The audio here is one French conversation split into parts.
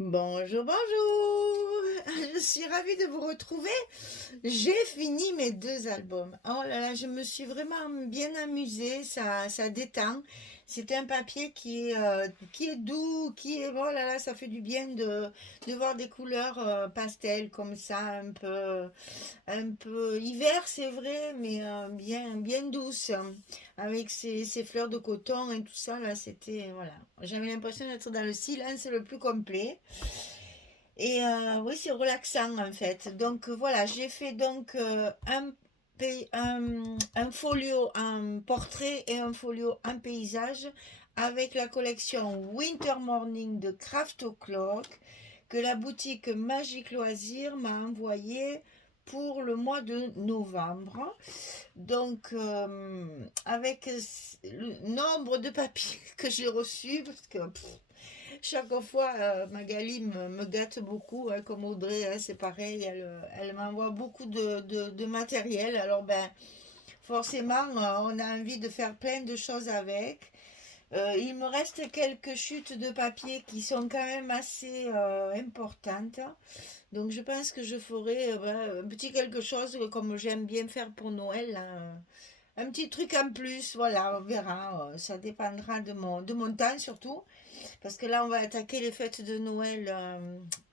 Bonjour, bonjour! Je suis ravie de vous retrouver. J'ai fini mes deux albums. Oh là là, je me suis vraiment bien amusée, ça détend. C'est un papier qui est doux, oh là là, ça fait du bien de voir des couleurs pastel comme ça, un peu hiver, c'est vrai, mais bien douce, avec ces fleurs de coton et tout ça, là, voilà. J'avais l'impression d'être dans le silence le plus complet. Et oui, c'est relaxant en fait. Donc voilà, j'ai fait donc un folio en portrait et un folio en paysage avec la collection Winter Morning de Craft O'Clock que la boutique Magique Loisirs m'a envoyé pour le mois de novembre. Donc, avec le nombre de papiers que j'ai reçus, parce que chaque fois, Magali me gâte beaucoup, hein, comme Audrey, hein, c'est pareil, elle m'envoie beaucoup de matériel. Alors, ben, forcément, on a envie de faire plein de choses avec. Il me reste quelques chutes de papier qui sont quand même assez importantes. Donc, je pense que je ferai ben, un petit quelque chose comme j'aime bien faire pour Noël, hein. Un petit truc en plus, voilà, on verra. Ça dépendra de mon temps surtout. Parce que là, on va attaquer les fêtes de Noël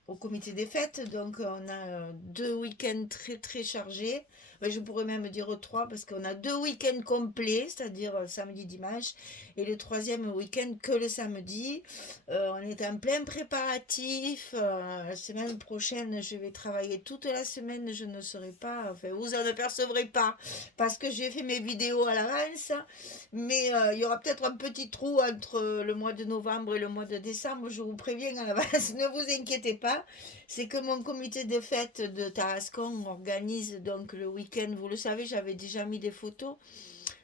au comité des fêtes. Donc, on a deux week-ends très, très chargés. Je pourrais même dire trois, parce qu'on a deux week-ends complets, c'est-à-dire samedi, dimanche, et le troisième week-end que le samedi. On est en plein préparatif. La semaine prochaine, je vais travailler toute la semaine. Je ne serai pas, enfin, vous en apercevrez pas, parce que j'ai fait mes vidéos à l'avance. Mais il y aura peut-être un petit trou entre le mois de novembre et le mois de décembre. Je vous préviens à l'avance, ne vous inquiétez pas. C'est que mon comité de fête de Tarascon organise donc le week-end. Vous le savez, j'avais déjà mis des photos.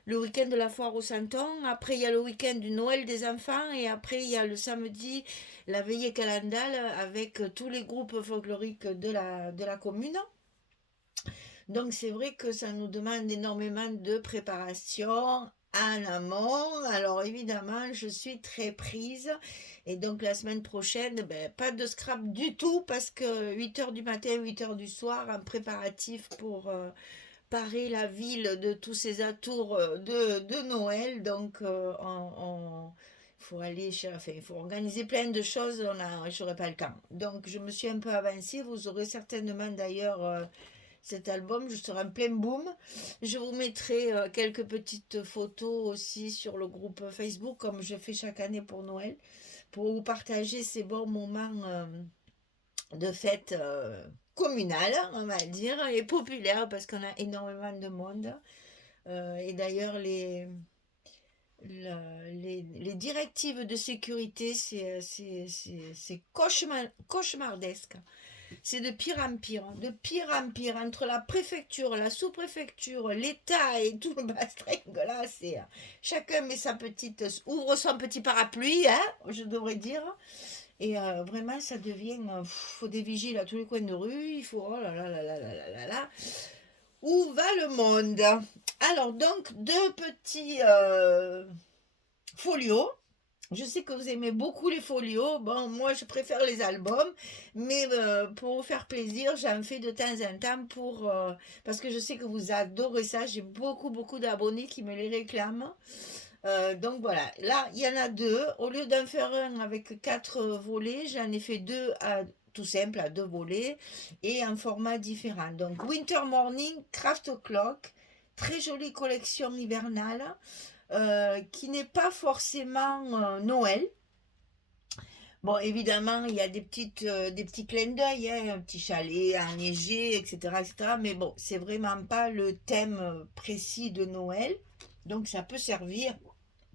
Le week-end de la foire au Santon. Après, il y a le week-end du Noël des enfants. Et après, il y a le samedi, la veillée calendale avec tous les groupes folkloriques de la commune. Donc c'est vrai que ça nous demande énormément de préparation en amont. Alors évidemment, je suis très prise. Et donc la semaine prochaine, ben, pas de scrap du tout parce que 8 heures du matin, 8 heures du soir, un préparatif pour parer la ville de tous ces atours de Noël. Donc faut aller, enfin, il faut organiser plein de choses, j'aurai pas le temps. Donc je me suis un peu avancée, vous aurez certainement d'ailleurs cet album, je serai en plein boom. Je vous mettrai quelques petites photos aussi sur le groupe Facebook, comme je fais chaque année pour Noël, pour vous partager ces bons moments de fête communale, on va dire, et populaire, parce qu'on a énormément de monde. Et d'ailleurs, les directives de sécurité, c'est cauchemardesque. C'est de pire en pire, de pire en pire, entre la préfecture, la sous-préfecture, l'État et tout le bastringue, là, chacun met ouvre son petit parapluie, hein, je devrais dire, et vraiment, ça devient, faut des vigiles à tous les coins de rue, il faut, oh là là là là là là là là, où va le monde? Alors, donc, deux petits folios. Je sais que vous aimez beaucoup les folios. Bon, moi, je préfère les albums. Mais pour vous faire plaisir, j'en fais de temps en temps parce que je sais que vous adorez ça. J'ai beaucoup, beaucoup d'abonnés qui me les réclament. Donc voilà, là, il y en a deux. Au lieu d'en faire un avec quatre volets, j'en ai fait deux tout simple, à deux volets et en format différent. Donc, Winter Morning, Craft O'Clock. Très jolie collection hivernale qui n'est pas forcément Noël. Bon, évidemment, il y a des petits clins d'œil, hein, un petit chalet enneigé, etc., etc. Mais bon, c'est vraiment pas le thème précis de Noël. Donc, ça peut servir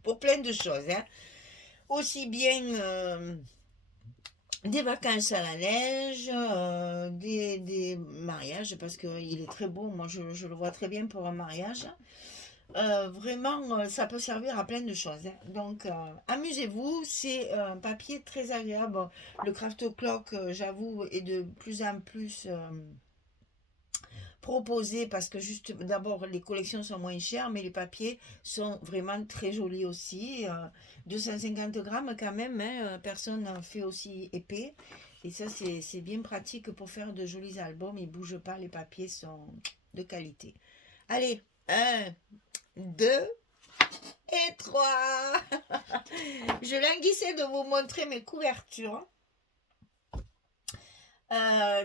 pour plein de choses, hein. Aussi bien des vacances à la neige, des mariages, parce qu'il est très beau. Moi, je le vois très bien pour un mariage. Vraiment, ça peut servir à plein de choses, hein. Donc, amusez-vous, c'est un papier très agréable. Bon, le Craft Clock, j'avoue, est de plus en plus proposer, parce que juste d'abord les collections sont moins chères, mais les papiers sont vraiment très jolis aussi. 250 grammes quand même, hein, personne n'en fait aussi épais. Et ça, c'est bien pratique pour faire de jolis albums. Ils ne bougent pas, les papiers sont de qualité. Allez, un, deux et trois. Je languissais de vous montrer mes couvertures.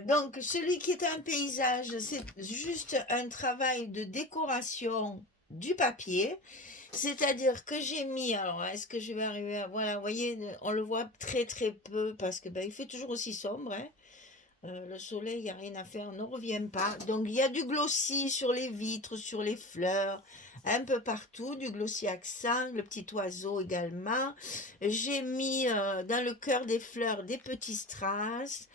Donc, celui qui est un paysage, c'est juste un travail de décoration du papier. C'est-à-dire que j'ai mis, alors est-ce que je vais arriver à, voilà, vous voyez, on le voit très très peu parce que ben, il fait toujours aussi sombre, hein. Le soleil, il n'y a rien à faire, ne revient pas. Donc, il y a du glossy sur les vitres, sur les fleurs, un peu partout, du glossy accent, le petit oiseau également. J'ai mis dans le cœur des fleurs des petits strass.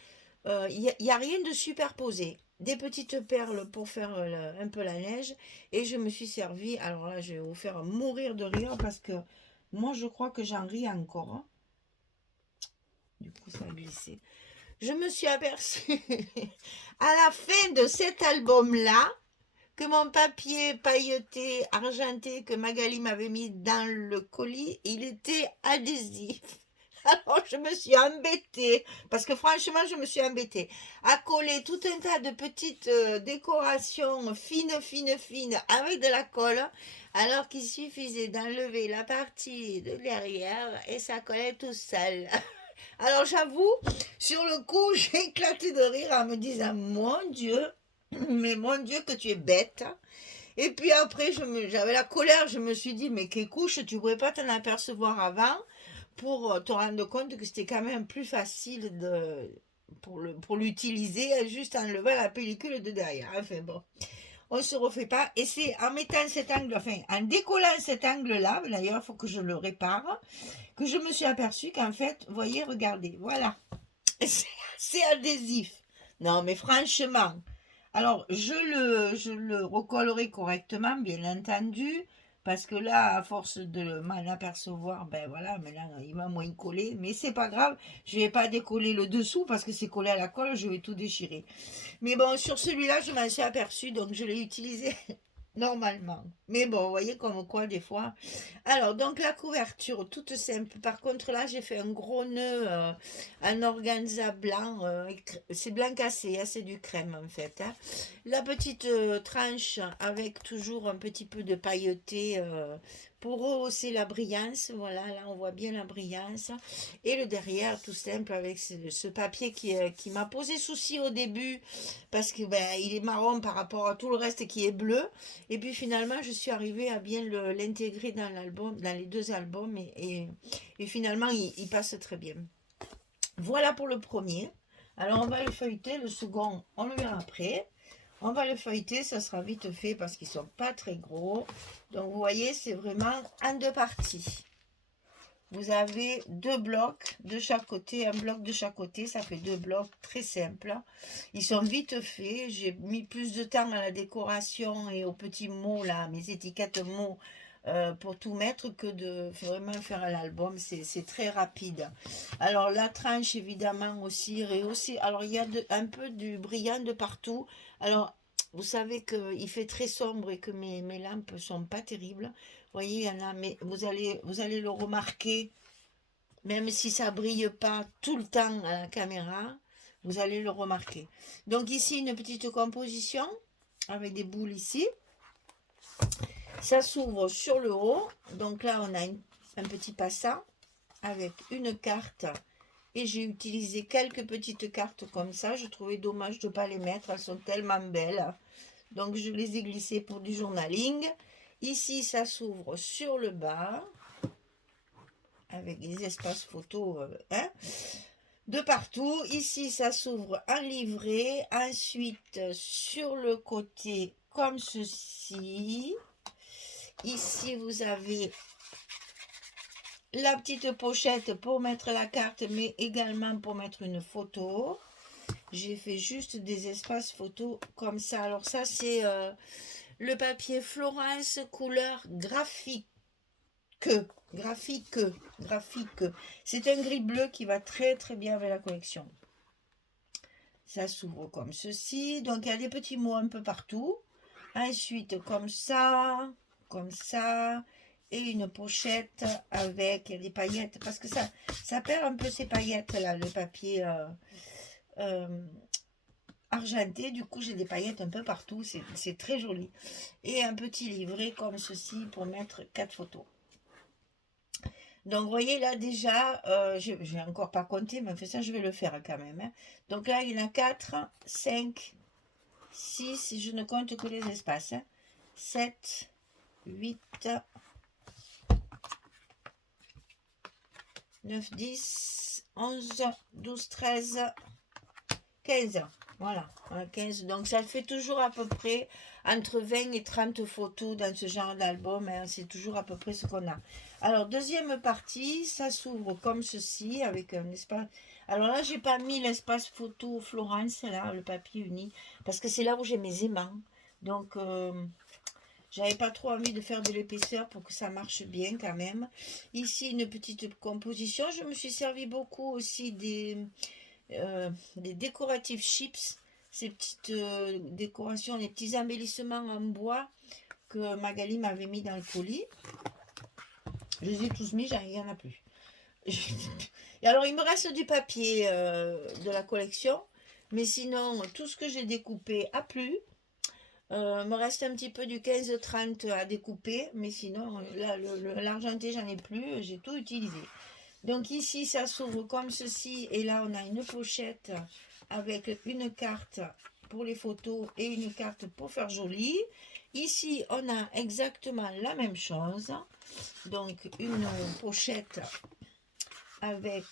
Il n'y a rien de superposé. Des petites perles pour faire un peu la neige. Et je me suis servi, alors là, je vais vous faire mourir de rire parce que moi, je crois que j'en ris encore, hein. Du coup, ça a glissé. Je me suis aperçue à la fin de cet album-là que mon papier pailleté, argenté que Magali m'avait mis dans le colis, il était adhésif. Alors je me suis embêtée, parce que franchement je me suis embêtée, à coller tout un tas de petites décorations fines avec de la colle, alors qu'il suffisait d'enlever la partie de derrière et ça collait tout seul. Alors j'avoue, sur le coup, j'ai éclaté de rire en me disant, mon Dieu, mais mon Dieu que tu es bête. Et puis après, j'avais la colère, je me suis dit, mais quelle couche, tu ne pouvais pas t'en apercevoir avant pour te rendre compte que c'était quand même plus facile pour l'utiliser, juste en levant la pellicule de derrière. Enfin bon, on ne se refait pas. Et c'est en mettant cet angle, enfin, en décollant cet angle-là, d'ailleurs, il faut que je le répare, que je me suis aperçue qu'en fait, vous voyez, regardez, voilà, c'est adhésif. Non, mais franchement, alors je le recollerai correctement, bien entendu, parce que là, à force de m'en apercevoir, ben voilà, maintenant il m'a moins collé, mais c'est pas grave, je vais pas décoller le dessous parce que c'est collé à la colle, je vais tout déchirer. Mais bon, sur celui-là, je m'en suis aperçue, donc je l'ai utilisé normalement. Mais bon, vous voyez comme quoi des fois. Alors, donc la couverture, toute simple. Par contre, là, j'ai fait un gros nœud en organza blanc. C'est blanc cassé, hein, c'est du crème en fait, hein. La petite tranche avec toujours un petit peu de pailleté pour rehausser la brillance. Voilà, là, on voit bien la brillance. Et le derrière, tout simple, avec ce papier qui m'a posé souci au début parce que ben, il est marron par rapport à tout le reste qui est bleu. Et puis finalement, je suis arrivée à bien l'intégrer dans l'album, dans les deux albums, et finalement, il passe très bien. Voilà pour le premier. Alors, on va le feuilleter. Le second, on le verra après. On va le feuilleter, ça sera vite fait parce qu'ils ne sont pas très gros. Donc, vous voyez, c'est vraiment en deux parties. Vous avez deux blocs de chaque côté, un bloc de chaque côté, ça fait deux blocs très simples. Ils sont vite faits, j'ai mis plus de temps à la décoration et aux petits mots là, mes étiquettes mots pour tout mettre que de vraiment faire l'album, c'est très rapide. Alors la tranche évidemment aussi rehaussée, alors il y a un peu du brillant de partout. Alors vous savez qu'il fait très sombre et que mes lampes sont pas terribles. Vous voyez, il y en a, mais vous allez le remarquer, même si ça brille pas tout le temps à la caméra, vous allez le remarquer. Donc ici, une petite composition avec des boules ici. Ça s'ouvre sur le haut. Donc là, on a un petit passant avec une carte. Et j'ai utilisé quelques petites cartes comme ça. Je trouvais dommage de ne pas les mettre. Elles sont tellement belles. Donc je les ai glissées pour du journaling. Ici, ça s'ouvre sur le bas, avec des espaces photos hein, de partout. Ici, ça s'ouvre en livret. Ensuite, sur le côté, comme ceci. Ici, vous avez la petite pochette pour mettre la carte, mais également pour mettre une photo. J'ai fait juste des espaces photos comme ça. Alors ça, c'est... le papier Florence couleur graphique. Graphique. C'est un gris bleu qui va très très bien avec la collection. ça s'ouvre comme ceci. Donc, il y a des petits mots un peu partout. Ensuite, comme ça, et une pochette avec des paillettes, parce que ça perd un peu ses paillettes, là, le papier euh, argenté. Du coup, j'ai des paillettes un peu partout, c'est très joli. Et un petit livret comme ceci pour mettre 4 photos. Donc, vous voyez là déjà, je n'ai encore pas compté, mais enfin, ça, je vais le faire quand même, hein. Donc là, il y en a 4, 5, 6, je ne compte que les espaces, hein. 7, 8, 9, 10, 11, 12, 13, 15. Voilà, 15. Donc ça fait toujours à peu près entre 20 et 30 photos dans ce genre d'album, hein. C'est toujours à peu près ce qu'on a. Alors, deuxième partie, ça s'ouvre comme ceci, avec un espace. Alors là, j'ai pas mis l'espace photo Florence, là, le papier uni, parce que c'est là où j'ai mes aimants. Donc, j'avais pas trop envie de faire de l'épaisseur pour que ça marche bien quand même. Ici, une petite composition. Je me suis servi beaucoup aussi des décoratifs chips. Ces petites décorations, les petits embellissements en bois que Magali m'avait mis dans le colis. Je les ai tous mis, il n'y en a plus. Et alors, il me reste du papier de la collection. Mais sinon, tout ce que j'ai découpé a plu. Me reste un petit peu du 15-30 à découper, mais sinon, là, l'argenté, j'en ai plus, j'ai tout utilisé. Donc ici, ça s'ouvre comme ceci, et là, on a une pochette avec une carte pour les photos et une carte pour faire joli. Ici, on a exactement la même chose, donc une pochette avec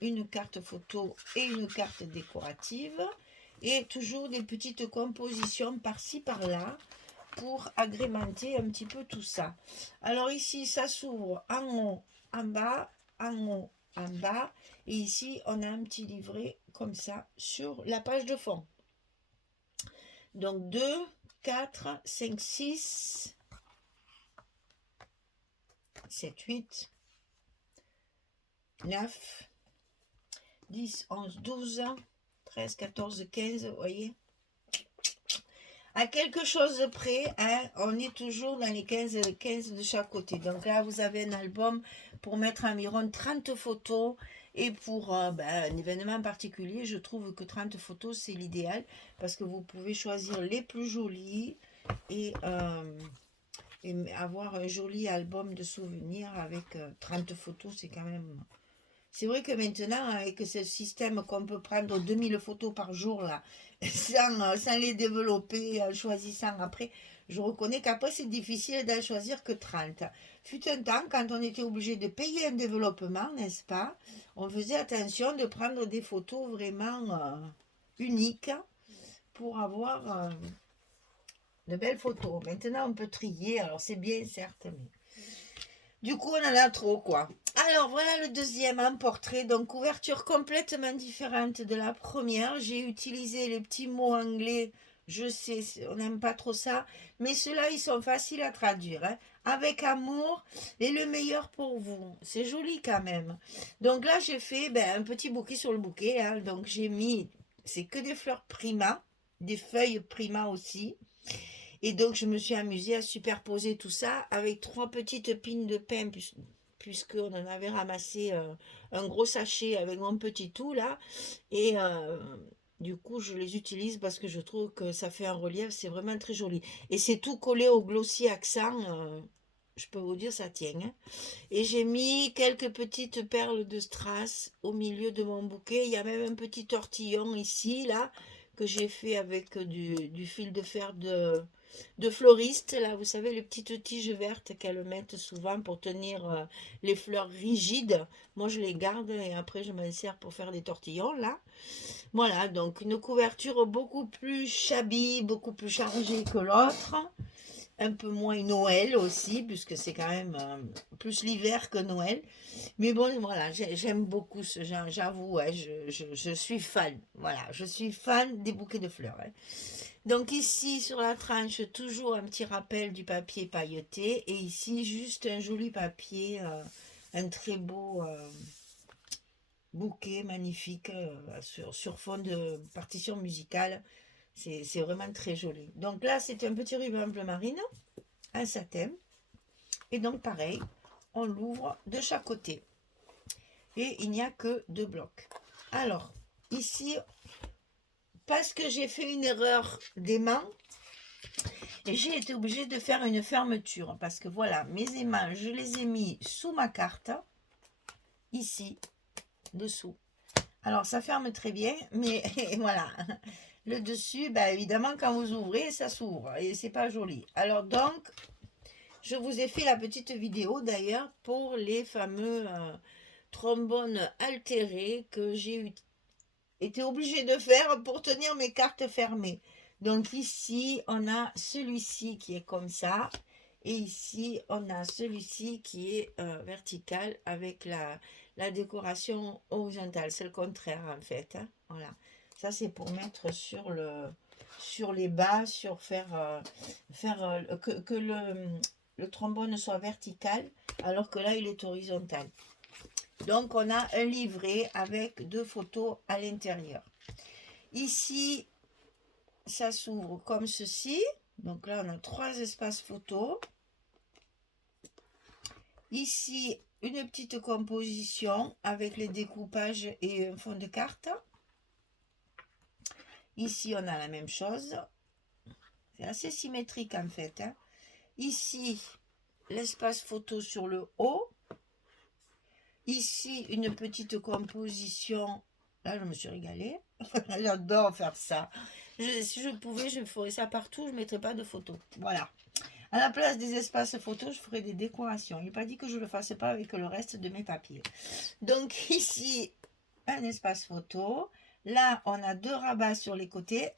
une carte photo et une carte décorative. Et toujours des petites compositions par-ci par-là pour agrémenter un petit peu tout ça. Alors ici, ça s'ouvre en haut, en bas, en haut, en bas. Et ici, on a un petit livret comme ça sur la page de fond. Donc 2, 4, 5, 6, 7, 8, 9, 10, 11, 12, 13, 14, 15, vous voyez, à quelque chose près, hein, on est toujours dans les 15 de chaque côté. Donc là, vous avez un album pour mettre environ 30 photos. Et pour un événement particulier, je trouve que 30 photos, c'est l'idéal. Parce que vous pouvez choisir les plus jolies et avoir un joli album de souvenirs avec 30 photos, c'est quand même... C'est vrai que maintenant, avec ce système qu'on peut prendre 2000 photos par jour, là, sans les développer, en choisissant après, je reconnais qu'après, c'est difficile d'en choisir que 30. Fut un temps, quand on était obligé de payer un développement, n'est-ce pas? On faisait attention de prendre des photos vraiment uniques pour avoir de belles photos. Maintenant, on peut trier, alors c'est bien, certes, mais... Du coup, on en a trop, quoi. Alors, voilà le deuxième en portrait. Donc, couverture complètement différente de la première. J'ai utilisé les petits mots anglais. Je sais, on n'aime pas trop ça. Mais ceux-là, ils sont faciles à traduire, hein. Avec amour et le meilleur pour vous. C'est joli quand même. Donc là, j'ai fait un petit bouquet sur le bouquet, hein. Donc, j'ai mis... C'est que des fleurs prima. Des feuilles prima aussi. Et donc, je me suis amusée à superposer tout ça avec 3 petites pines de pain, puisqu'on en avait ramassé un gros sachet avec mon petit tout, là. Et du coup, je les utilise parce que je trouve que ça fait un relief, c'est vraiment très joli. Et c'est tout collé au glossier accent, je peux vous dire, ça tient, hein. Et j'ai mis quelques petites perles de strass au milieu de mon bouquet. Il y a même un petit tortillon ici, là, que j'ai fait avec du fil de fer de floriste, là, vous savez, les petites tiges vertes qu'elles mettent souvent pour tenir les fleurs rigides. Moi, je les garde et après, je m'en sers pour faire des tortillons, là. Voilà, donc une couverture beaucoup plus shabby, beaucoup plus chargée que l'autre. Un peu moins Noël aussi, puisque c'est quand même plus l'hiver que Noël. Mais bon, voilà, j'aime beaucoup ce genre, j'avoue, hein, je suis fan. Voilà, je suis fan des bouquets de fleurs, hein. Donc ici, sur la tranche, toujours un petit rappel du papier pailleté. Et ici, juste un joli papier, un très beau bouquet magnifique sur fond de partition musicale. C'est vraiment très joli. Donc là, c'est un petit ruban bleu marine, un satin. Et donc pareil, on l'ouvre de chaque côté. Et il n'y a que 2 blocs. Alors, ici, parce que j'ai fait une erreur d'aimant, j'ai été obligée de faire une fermeture. Parce que voilà, mes aimants, je les ai mis sous ma carte, ici, dessous. Alors, ça ferme très bien, mais voilà. Le dessus, bah, évidemment, quand vous ouvrez, ça s'ouvre. Et c'est pas joli. Alors donc, je vous ai fait la petite vidéo, d'ailleurs, pour les fameux trombones altérés que j'ai été obligée de faire pour tenir mes cartes fermées. Donc ici, on a celui-ci qui est comme ça. Et ici, on a celui-ci qui est vertical avec la décoration horizontale. C'est le contraire, en fait. Hein. Voilà. Ça, c'est pour mettre sur les bas, faire que le trombone soit vertical, alors que là, il est horizontal. Donc, on a un livret avec 2 photos à l'intérieur. Ici, ça s'ouvre comme ceci. Donc là, on a 3 espaces photos. Ici, une petite composition avec les découpages et un fond de carte. Ici, on a la même chose. C'est assez symétrique en fait. Hein. Ici, l'espace photo sur le haut. Ici, une petite composition. Là, je me suis régalée. J'adore faire ça. Si je pouvais, je ferais ça partout. Je ne mettrais pas de photos. Voilà. À la place des espaces photos, je ferai des décorations. Il n'est pas dit que je ne le fasse pas avec le reste de mes papiers. Donc ici, un espace photo. Là, on a 2 rabats sur les côtés.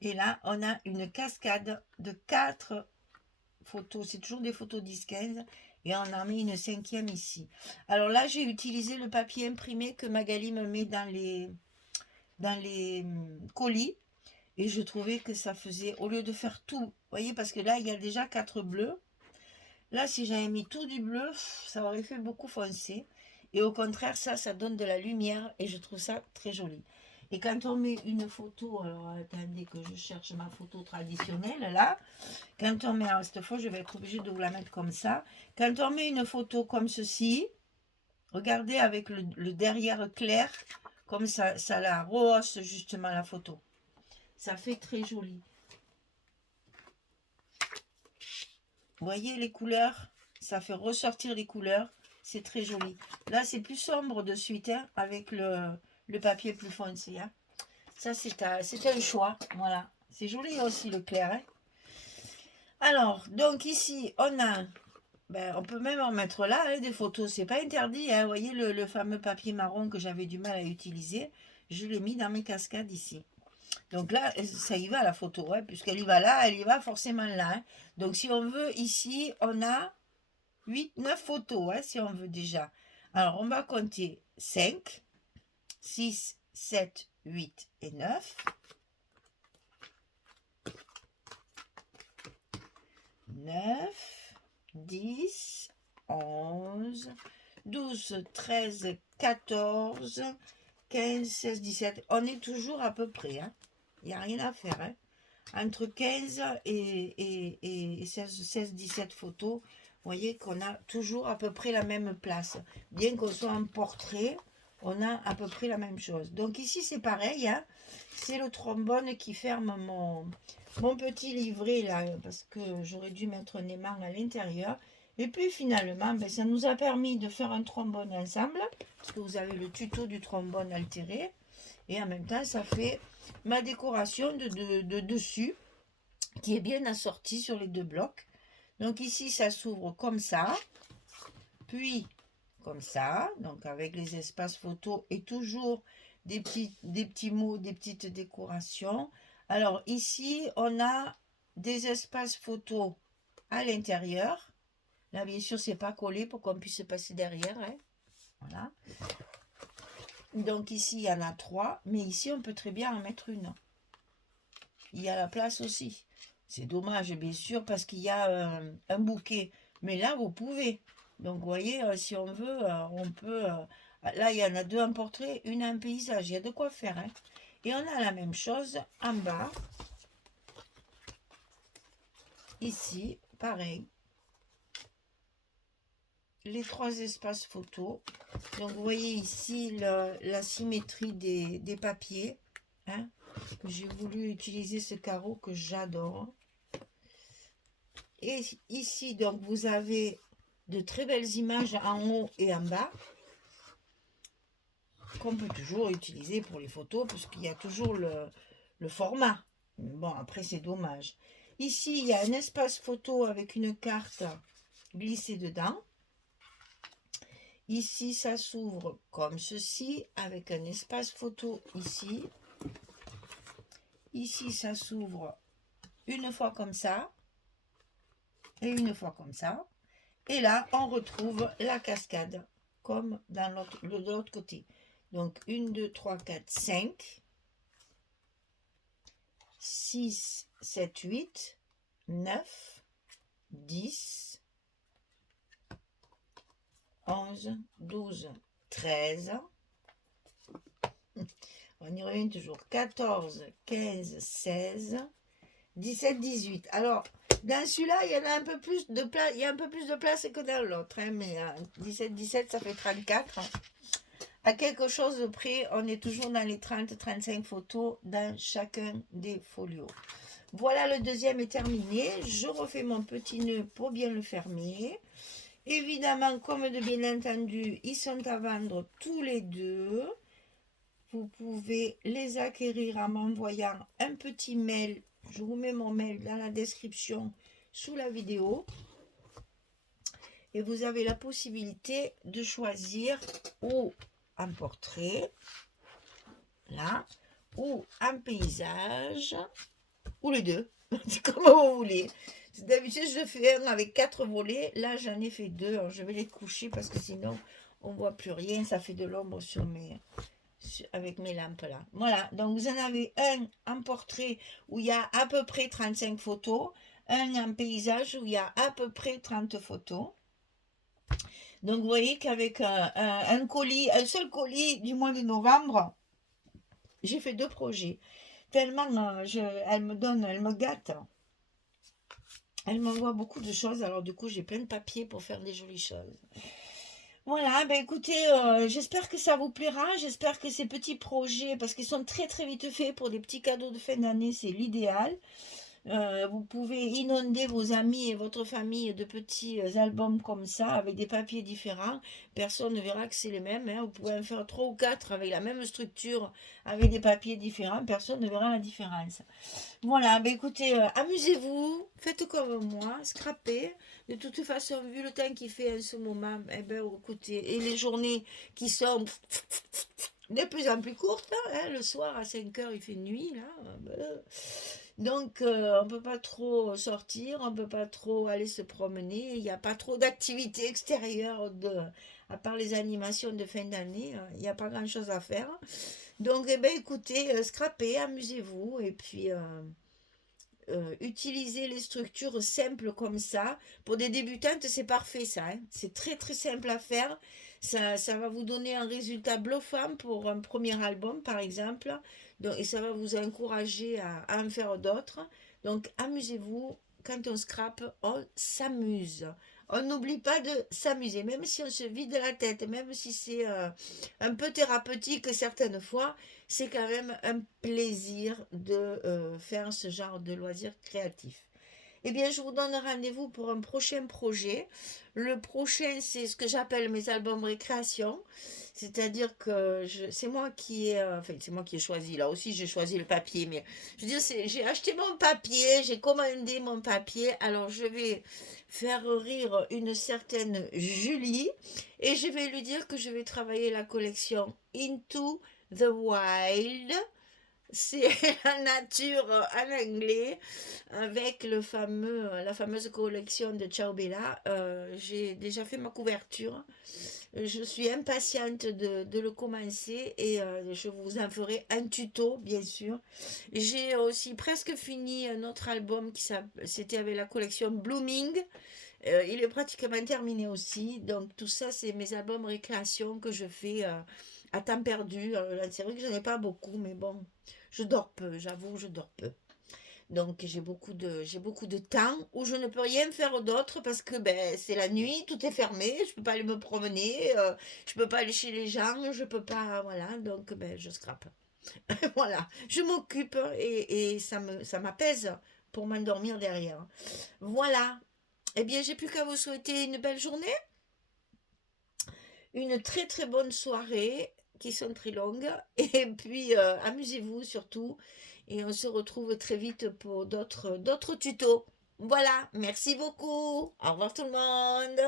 Et là, on a une cascade de 4 photos. C'est toujours des photos 10-15. Et on a mis une 5e ici. Alors là, j'ai utilisé le papier imprimé que Magali me met dans les colis. Et je trouvais que ça faisait, au lieu de faire tout, vous voyez, parce que là, il y a déjà 4 bleus. Là, si j'avais mis tout du bleu, ça aurait fait beaucoup foncé. Et au contraire, ça donne de la lumière et je trouve ça très joli. Et quand on met une photo, alors attendez que je cherche ma photo traditionnelle là. Quand on met, alors cette fois, je vais être obligée de vous la mettre comme ça. Quand on met une photo comme ceci, regardez avec le derrière clair, comme ça la rehausse justement la photo. Ça fait très joli. Vous voyez les couleurs? Ça fait ressortir les couleurs. C'est très joli. Là, c'est plus sombre de suite, hein, avec le papier plus foncé. Hein. Ça, c'est un choix. Voilà. C'est joli aussi le clair. Hein. Alors, donc ici, on a... Ben, on peut même en mettre là, hein, des photos. C'est pas interdit. Hein. Vous voyez le fameux papier marron que j'avais du mal à utiliser. Je l'ai mis dans mes cascades ici. Donc là, ça y va la photo, hein, puisqu'elle y va là, elle y va forcément là. Hein. Donc si on veut, ici, on a 8-9 photos, hein, si on veut déjà. Alors, on va compter 5, 6, 7, 8 et 9. 9, 10, 11, 12, 13, 14, 15, 16, 17. On est toujours à peu près. Hein. Il n'y a rien à faire. Hein. Entre 15 et 16, 17 photos, vous voyez qu'on a toujours à peu près la même place. Bien qu'on soit en portrait, on a à peu près la même chose. Donc ici, c'est pareil. Hein. C'est le trombone qui ferme mon petit livret là, parce que j'aurais dû mettre un aimant à l'intérieur. Et puis finalement, ben, ça nous a permis de faire un trombone ensemble, parce que vous avez le tuto du trombone altéré. Et en même temps, ça fait ma décoration de dessus, qui est bien assortie sur les 2 blocs. Donc ici, ça s'ouvre comme ça, puis comme ça, donc avec les espaces photos et toujours des petits mots, des petites décorations. Alors ici, on a des espaces photos à l'intérieur. Là, bien sûr, c'est pas collé pour qu'on puisse passer derrière. Hein. Voilà. Donc ici, il y en a 3, mais ici, on peut très bien en mettre une. Il y a la place aussi. C'est dommage, bien sûr, parce qu'il y a un bouquet. Mais là, vous pouvez. Donc, vous voyez, si on veut, on peut Là, il y en a deux en portrait, une en paysage. Il y a de quoi faire. Hein. Et on a la même chose en bas. Ici, pareil. Les trois espaces photos. Donc, vous voyez ici la symétrie des papiers. Hein. J'ai voulu utiliser ce carreau que j'adore. Et ici, donc, vous avez de très belles images en haut et en bas, qu'on peut toujours utiliser pour les photos, puisqu'il y a toujours le format. Bon, après, c'est dommage. Ici, il y a un espace photo avec une carte glissée dedans. Ici, ça s'ouvre comme ceci, avec un espace photo ici. Ici, ça s'ouvre une fois comme ça, et une fois comme ça. Et là, on retrouve la cascade, comme dans l'autre côté. Donc, 1, 2, 3, 4, 5, 6, 7, 8, 9, 10, 11, 12, 13. On y revient toujours. 14, 15, 16, 17, 18. Alors, dans celui-là, il y en a un peu plus de place, il y a un peu plus de place que dans l'autre. Hein, mais 17, 17, ça fait 34. Hein. À quelque chose de près, on est toujours dans les 30-35 photos dans chacun des folios. Voilà, le deuxième est terminé. Je refais mon petit nœud pour bien le fermer. Évidemment, comme de bien entendu, ils sont à vendre tous les deux. Vous pouvez les acquérir en m'envoyant un petit mail. Je vous mets mon mail dans la description sous la vidéo. Et vous avez la possibilité de choisir ou un portrait, là, ou un paysage, ou les deux, c'est comme vous voulez. D'habitude, je fais un avec 4 volets. Là, j'en ai fait 2. Alors, je vais les coucher parce que sinon, on ne voit plus rien. Ça fait de l'ombre avec mes lampes là. Voilà, donc vous en avez un en portrait où il y a à peu près 35 photos, un en paysage où il y a à peu près 30 photos. Donc vous voyez qu'avec un colis, un seul colis du mois de novembre, j'ai fait 2 projets. Tellement elle me gâte. Elle m'envoie beaucoup de choses, alors du coup j'ai plein de papier pour faire des jolies choses. Voilà, ben écoutez, j'espère que ça vous plaira, j'espère que ces petits projets, parce qu'ils sont très très vite faits pour des petits cadeaux de fin d'année, c'est l'idéal. Vous pouvez inonder vos amis et votre famille de petits albums comme ça, avec des papiers différents. Personne ne verra que c'est les mêmes. Hein. Vous pouvez en faire 3 ou 4 avec la même structure, avec des papiers différents. Personne ne verra la différence. Voilà, ben écoutez, amusez-vous, faites comme moi, scrapez. De toute façon, vu le temps qu'il fait en ce moment, eh ben, écoutez, et les journées qui sont de plus en plus courtes, hein, le soir à 5 heures il fait nuit, là. Donc, on ne peut pas trop sortir, on ne peut pas trop aller se promener, il n'y a pas trop d'activités extérieures à part les animations de fin d'année, il n'y a pas grand-chose à faire. Donc, eh ben, écoutez, scrapez, amusez-vous, et puis utilisez les structures simples comme ça. Pour des débutantes, c'est parfait ça, hein. C'est très très simple à faire. Ça va vous donner un résultat bluffant pour un premier album, par exemple. Donc, et ça va vous encourager à en faire d'autres. Donc, amusez-vous. Quand on scrape, on s'amuse. On n'oublie pas de s'amuser, même si on se vide la tête, même si c'est un peu thérapeutique certaines fois, c'est quand même un plaisir de faire ce genre de loisirs créatifs. Eh bien, je vous donne rendez-vous pour un prochain projet. Le prochain, c'est ce que j'appelle mes albums récréation. C'est-à-dire que c'est moi qui ai, enfin, c'est moi qui ai choisi. Là aussi, j'ai choisi le papier, mais je veux dire, j'ai acheté mon papier, j'ai commandé mon papier. Alors, je vais faire rire une certaine Julie et je vais lui dire que je vais travailler la collection Into the Wild. C'est la nature en anglais avec la fameuse collection de Ciao Bella. J'ai déjà fait ma couverture. Je suis impatiente de le commencer et je vous en ferai un tuto, bien sûr. J'ai aussi presque fini un autre album c'était avec la collection Blooming. Il est pratiquement terminé aussi. Donc tout ça, c'est mes albums récréation que je fais à temps perdu. Là, c'est vrai que j'en ai pas beaucoup, mais bon, je dors peu, j'avoue, je dors peu. Donc j'ai beaucoup de temps où je ne peux rien faire d'autre parce que ben, c'est la nuit, tout est fermé, je peux pas aller me promener, je peux pas aller chez les gens, je peux pas, voilà, donc ben, je scrape. Voilà, je m'occupe et ça m'apaise pour m'endormir derrière. Voilà. Eh bien, j'ai plus qu'à vous souhaiter une belle journée, une très très bonne soirée, qui sont très longues, et puis amusez-vous surtout, et on se retrouve très vite pour d'autres tutos. Voilà, merci beaucoup. Au revoir tout le monde.